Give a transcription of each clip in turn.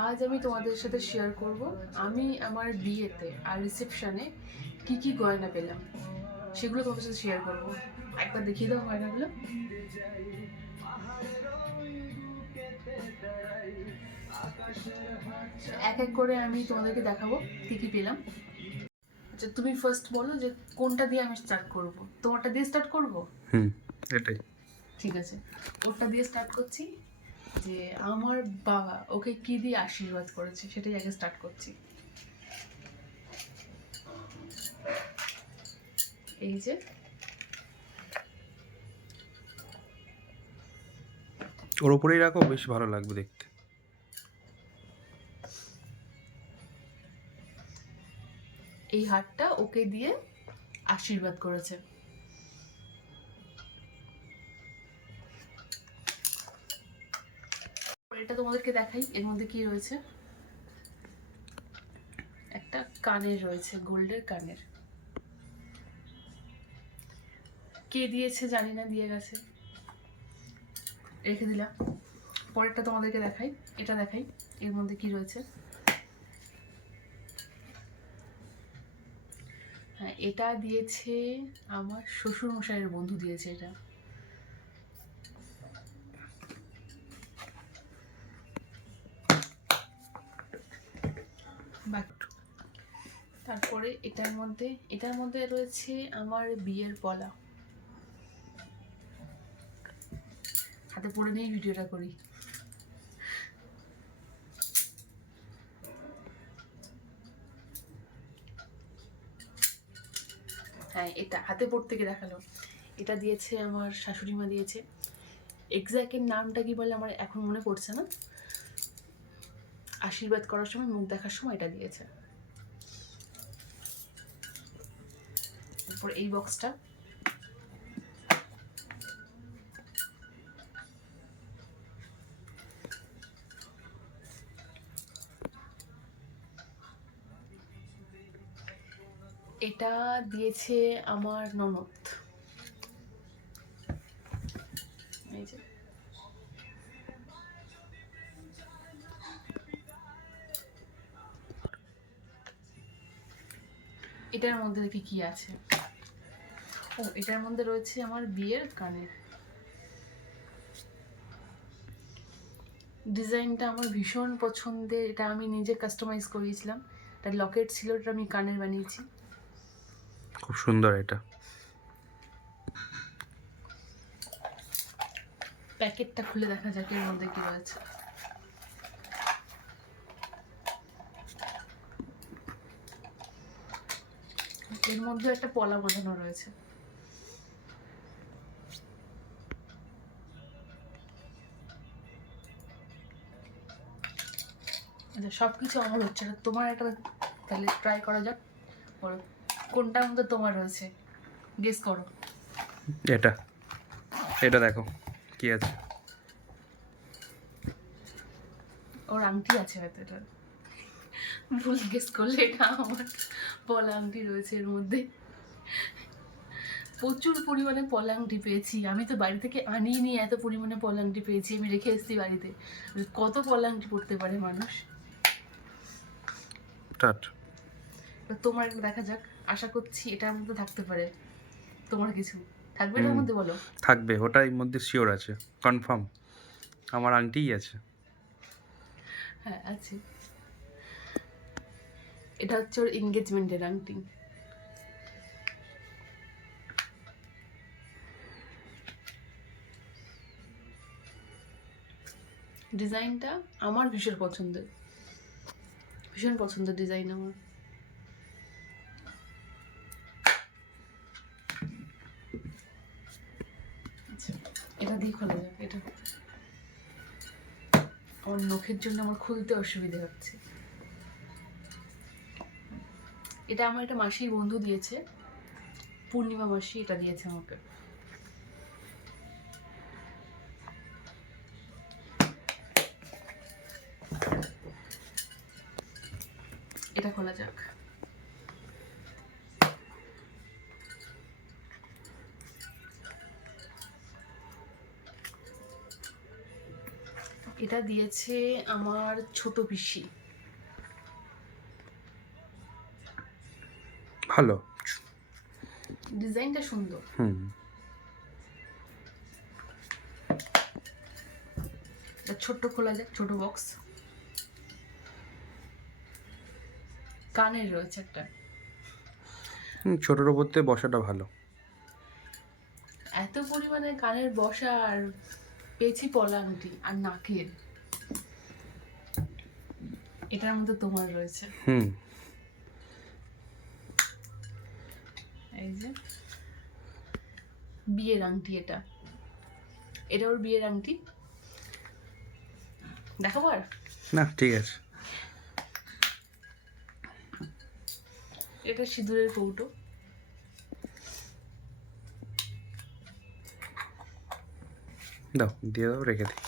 আজ আমি তোমাদের সাথে শেয়ার করব আমি আমার বিয়েতে আর রিসেপশনে কি কি গয়না পেলাম, সেগুলো তোমাদের সাথে শেয়ার করব। একবার দেখিয়ে দাও গয়নাগুলো। এক এক করে আমি তোমাদেরকে দেখাবো কি কি পেলাম। আচ্ছা, তুমি ফার্স্ট বলো যে কোনটা দিয়ে আমি স্টার্ট করব। তোমারটা দিয়ে স্টার্ট করব? এটাই ঠিক আছে, ওরটা দিয়ে স্টার্ট করছি। যে আমার বাবা ওকে কি দিয়ে আশীর্বাদ করেছে সেটাই আগে স্টার্ট করছি। এই যে ওর উপরেই রাখো, বেশ ভালো লাগবে দেখতে। এই হারটা ওকে দিয়ে আশীর্বাদ করেছে। এটা তোমাদেরকে দেখাই, এর মধ্যে কি রয়েছে। একটা কানের রয়েছে, গোল্ডের কানের। কে দিয়েছে জানি না, দিয়ে গেছে, রেখে দিলাম। পরেরটা তোমাদেরকে দেখাই, এটা দেখাই এর মধ্যে কি রয়েছে। হ্যাঁ, এটা দিয়েছে আমার শ্বশুর মশাইয়ের বন্ধু দিয়েছে এটা। তারপরে এটার মধ্যে রয়েছে আমার বিয়ের পলা। হাতে পরে নিয়েই ভিডিওটা করি। হ্যাঁ, এটা হাতে পড়তে গিয়ে দেখালো। এটা দিয়েছে আমার শাশুড়ি মা দিয়েছে। এক্স্যাক্ট এর নামটা কি বলে আমার এখন মনে পড়ছে না। আশীর্বাদ করার সময়, মুখ দেখার সময় এটা দিয়েছে। তারপর এই বক্সটা, এটা দিয়েছে আমার ননদ। এই যে এটার মধ্যে দেখি কি আছে। ও, এটার মধ্যে রয়েছে আমার বিয়ের কানের। ডিজাইনটা আমার ভীষণ পছন্দের, এটা আমি নিজে কাস্টমাইজ করিয়েছিলাম। এটা লকেট ছিল, এটা আমি কানের বানিয়েছি। খুব সুন্দর এটা। প্যাকেটটা খুলে দেখা যাক এর মধ্যে কি রয়েছে। এর মধ্যে একটা পলা বোঝানো রয়েছে। আচ্ছা, সবকিছু আমার হচ্ছে না, তোমার একটা তাহলে ট্রাই করা যাক। বলো কোনটার মধ্যে তোমার রয়েছে, গেস করো। এটা এটা দেখো কি আছে। ওর আংটি আছে হয়তো, এটা ভুল গেস করলে। এটা আমার পলা আংটি রয়েছে এর মধ্যে। প্রচুর পরিমাণে পলা আংটি পেয়েছি, আমি তো বাড়ি থেকে আনিনি, এত পরিমাণে পলা আংটি পেয়েছি। আমি রেখে এসেছি বাড়িতে। কত পলা আংটি পড়তে পারে মানুষ। তোমার দেখা যাক, আশা করছি এটার মধ্যে থাকতে পারে তোমার কিছু। থাকবে এটার মধ্যে, বলো। থাকবে, ওটার মধ্যে শিওর আছে, কনফার্ম। আমার আংটিই আছে। হ্যাঁ, আছে। এটা হচ্ছে ওর এঙ্গেজমেন্টের আংটি। ডিজাইনটা আমার ভীষণ পছন্দের, ভীষণ পছন্দের ডিজাইন আমার। আচ্ছা, এটা দিয়ে খোলা যাক। এটা আমার নখের জন্য আমার খুলতে অসুবিধে হচ্ছে। এটা আমার একটা মাসির বন্ধু দিয়েছে, পূর্ণিমা মাসি এটা দিয়েছে আমাকে। এটা খোলা যাক। এটা দিয়েছে আমার ছোট পিসি। ভালো। ডিজাইনটা সুন্দর। হুম। এটা ছোট্ট খোলা যায়, ছোট বক্স। কানের রয়েছে একটা। ছোটোর ওপর থেকে বসাটা ভালো। এত পরিমাণে কানের বসা, আর পেয়েছি পলা আংটি আর নাকের। এটার মধ্যে তোমার রয়েছে। হুম। এই যে বিয়ের আংটি, এটা এটা ওর বিয়ের আংটি। দেখাবো আর? না, ঠিক আছে। এটা সিঁদুরের কৌটো। দাও, দিয়ে দাও, রেখে দিই।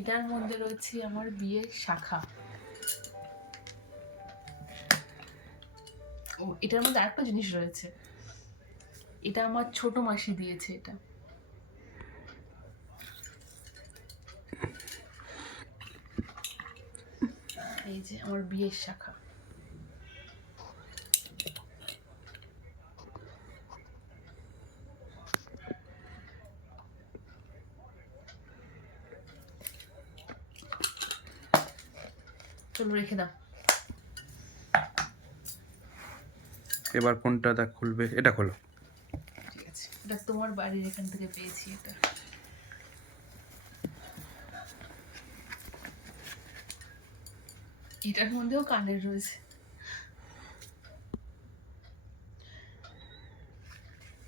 এটার মধ্যে রয়েছে আমার বিয়ের শাখা। ও, এটার মধ্যে আরেকটা জিনিস রয়েছে। এটা আমার ছোট মাসি দিয়েছে। এটা এই যে আমার বিয়ের শাখা। চলো রেখে দাও। এবার কোনটা দেখ খুলবে? এটা খোলো। ঠিক আছে, এটা তোমার বাড়ির এখান থেকে পেয়েছি। এটা এটার মধ্যেও কানের রয়েছে।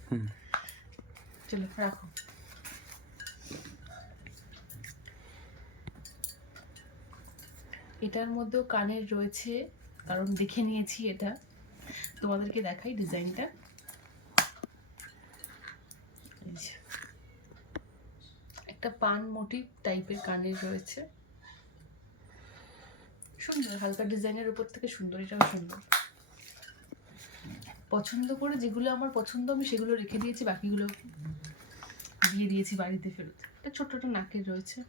হুম। চলো রাখো। এটার মধ্যেও কানের রয়েছে, কারণ দেখে নিয়েছি। এটা তোমাদেরকে দেখাই ডিজাইনটা। এই যে একটা পান মোটিভ টাইপের কানের রয়েছে। সুন্দর, হালকা ডিজাইনের উপর থেকে সুন্দর। এটাও সুন্দর। পছন্দ করে যেগুলো আমার পছন্দ আমি সেগুলো রেখে দিয়েছি, বাকিগুলো দিয়ে দিয়েছি বাড়িতে ফেরত। এটা ছোট্ট একটা নাকের রয়েছে।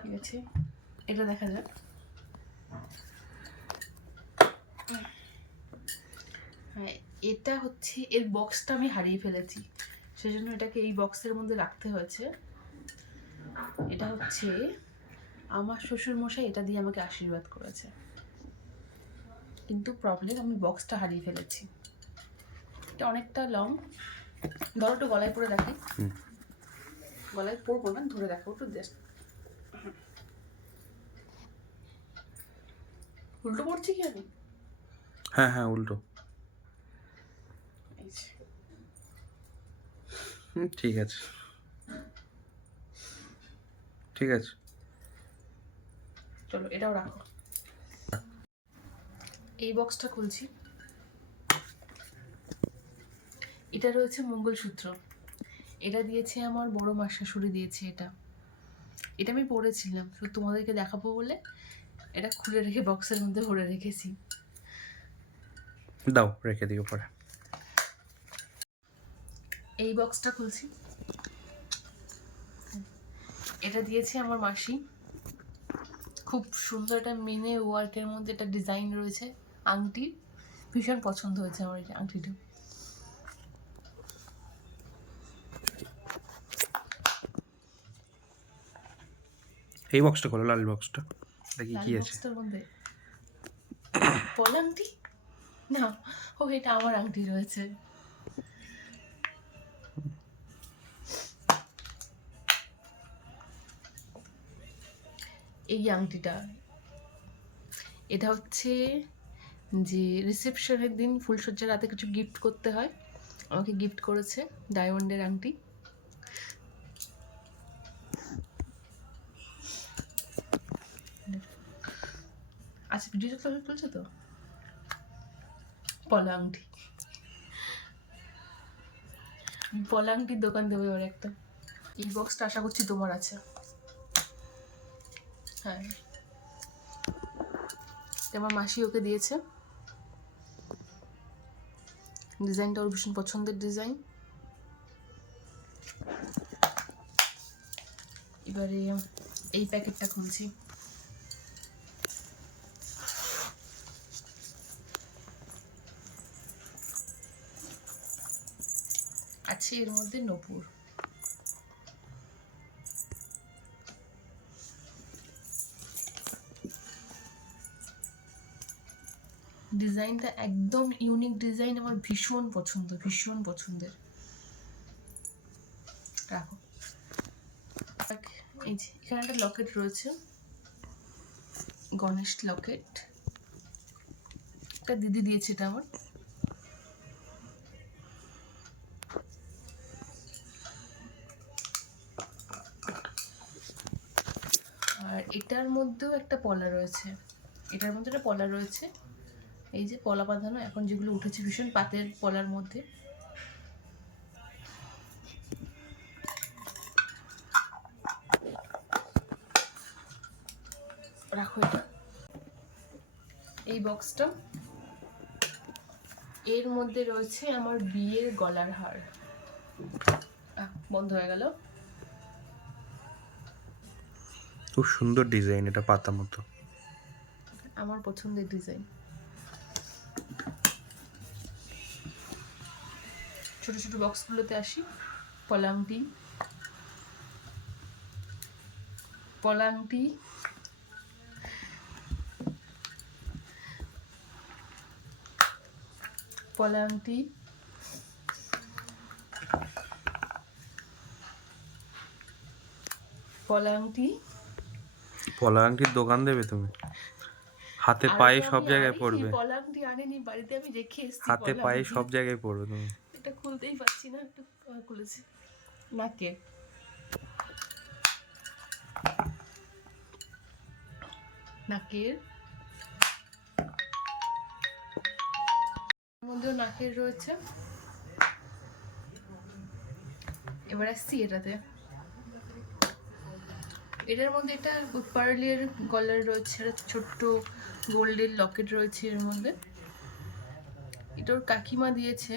ঠিক আছে, এটা দেখা যাক। হ্যাঁ, এটা হচ্ছে, এর বক্সটা আমি হারিয়ে ফেলেছি, সেজন্য এটাকে এই বক্সের মধ্যে রাখতে হয়েছে। এটা হচ্ছে আমার শ্বশুর মশাই এটা দিয়ে আমাকে আশীর্বাদ করেছে, কিন্তু প্রবলেম আমি বক্সটা হারিয়ে ফেলেছি। এটা অনেকটা লং। ধরো একটু গলায় পরে দেখি। গলায় পরবো না, ধরে দেখো একটু। জাস্ট উল্টো পড়ছি কি আমি? হ্যাঁ হ্যাঁ, উল্টো। এই যে। ঠিক আছে, ঠিক আছে। চলো এটাও রাখো। এই বক্সটা খুলছি। এটা রয়েছে মঙ্গলসূত্র। এটা দিয়েছে আমার বড় মা শাশুড়ি দিয়েছে। এটা এটা আমি পরেছিলাম, শুধু তোমাদেরকে দেখাবো বলে এটা খুলে রেখে বক্সের মধ্যে ভরে রেখেছি। দাও, রেখে দিও পরে। এই বক্সটা খুলছি। এটা দিয়েছে আমার মাসি। খুব সুন্দর একটা মিনে ওয়ার্কের মধ্যে একটা ডিজাইন রয়েছে আংটি। ভীষণ পছন্দ হয়েছে আমার এই আংটিটা। এই বক্সটা খোলো, লাল বক্সটা, দেখি লাল কি আছে। বক্সটার মধ্যে পল আংটি না, ও এটা আমার আংটি রয়েছে। এই আংটিটা, এটা হচ্ছে যে রিসেপশনের দিন ফুলসজ্জার রাতে কিছু গিফট করতে হয়, আমাকে গিফট করেছে ডায়মন্ডের আংটি। আচ্ছা, ভিডিও তুলছে তো। পলা আংটি, পলা আংটির দোকান দেবো এবার একটা। এই বক্সটা আশা করছি তোমার আছে। হ্যাঁ, আমার মাসি ওকে দিয়েছে। ডিজাইনটা ওর ভীষণ পছন্দের ডিজাইন। এবারে এই প্যাকেটটা খুলছি। আছে এর মধ্যে নূপুর। ডিজাইনটা একদম ইউনিক ডিজাইন, আমার ভীষণ পছন্দ, ভীষণ পছন্দের। রাখো। এই যে এখানে একটা লকেট রয়েছে, গণেশ লকেট। একটা দিদি দিয়েছে এটা আমার। আর এটার মধ্যেও একটা পলা রয়েছে, এটার মধ্যে একটা পলা রয়েছে। এই যে পলা বাঁধানো, এখন যেগুলো উঠেছে ভীষণ পাতের পলার মধ্যে। রাখো এটা। এই বক্সটা, এর মধ্যে রয়েছে আমার বিয়ের গলার হার। বন্ধ হয়ে গেল। খুব সুন্দর ডিজাইন, এটা পাতা মতো, আমার পছন্দের ডিজাইন। ছোট ছোট বক্সগুলোতে আসি। পলাংটি, পলাংটি, পলাংটি, পলাংটি। পলা আংটির দোকান দেবে তুমি? হাতে পায়ে সব জায়গায় পড়বে। পলাংটি আনেনি, বাড়িতে আমি রেখে এসেছি। হাতে পায়ে সব জায়গায় পড়বে তুমি। এটা খুলতেই পারছি না, একটু খুলেছি। নাকে, নাকের মধ্যেও নাকের রয়েছে। এবার আসছি এটাতে। এটার মধ্যে এটা পার্লের গলার রয়েছে, ছোট্ট গোল্ডের লকেট রয়েছে এর মধ্যে। এটা ওর কাকিমা দিয়েছে,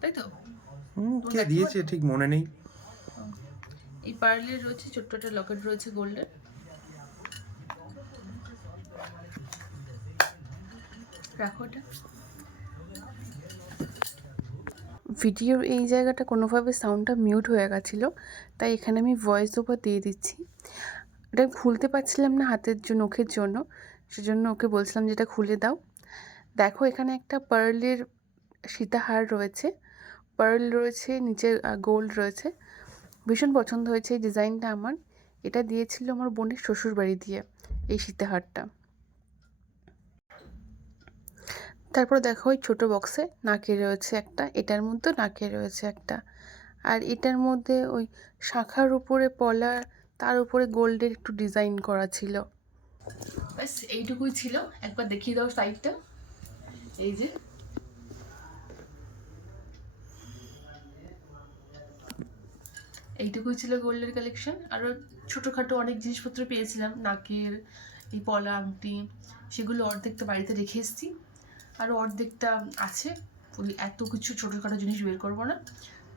তাই তো? কে দিয়েছে ঠিক মনে নেই। এই পার্লের রয়েছে ছোট্ট একটা লকেট রয়েছে গোল্ডের। রাখো এটা। ভিডিওর এই জায়গাটা কোনোভাবে সাউন্ডটা মিউট হয়ে গেছিলো, তাই এখানে আমি ভয়েস ওভার দিয়ে দিচ্ছি। এটা খুলতে পারছিলাম না হাতের জন্য, নখের জন্য, সেজন্য ওকে বলছিলাম যে এটা খুলে দাও। দেখো এখানে একটা পার্লের সীতাহার রয়েছে, পার্ল রয়েছে, নিচে গোল্ড রয়েছে। ভীষণ পছন্দ হয়েছে এই ডিজাইনটা আমার। এটা দিয়েছিল আমার বোনের শ্বশুর বাড়ি দিয়ে এই সীতাহারটা। তারপর দেখো ওই ছোটো বক্সে নাকে রয়েছে একটা, এটার মধ্যে নাকে রয়েছে একটা, আর এটার মধ্যে ওই শাখার উপরে পলা, তার উপরে গোল্ডের একটু ডিজাইন করা ছিল। ব্যাস এইটুকুই ছিল। একবার দেখিয়ে দাও সাইডটা। এই যে এইটুকুই ছিল গোল্ডের কালেকশন। আরও ছোটোখাটো অনেক জিনিসপত্র পেয়েছিলাম, নাকের এই পলা আংটি, সেগুলো অর্ধেকটা বাড়িতে রেখে এসেছি, আরও অর্ধেকটা আছে। এত কিছু ছোটোখাটো জিনিস বের করবো না,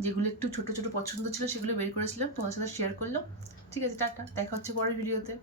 যেগুলো একটু ছোটো ছোটো পছন্দ ছিল সেগুলো বের করেছিলাম, তোমার সাথে শেয়ার করলাম। ঠিক আছে, টাটা, দেখা হচ্ছে পরের ভিডিওতে।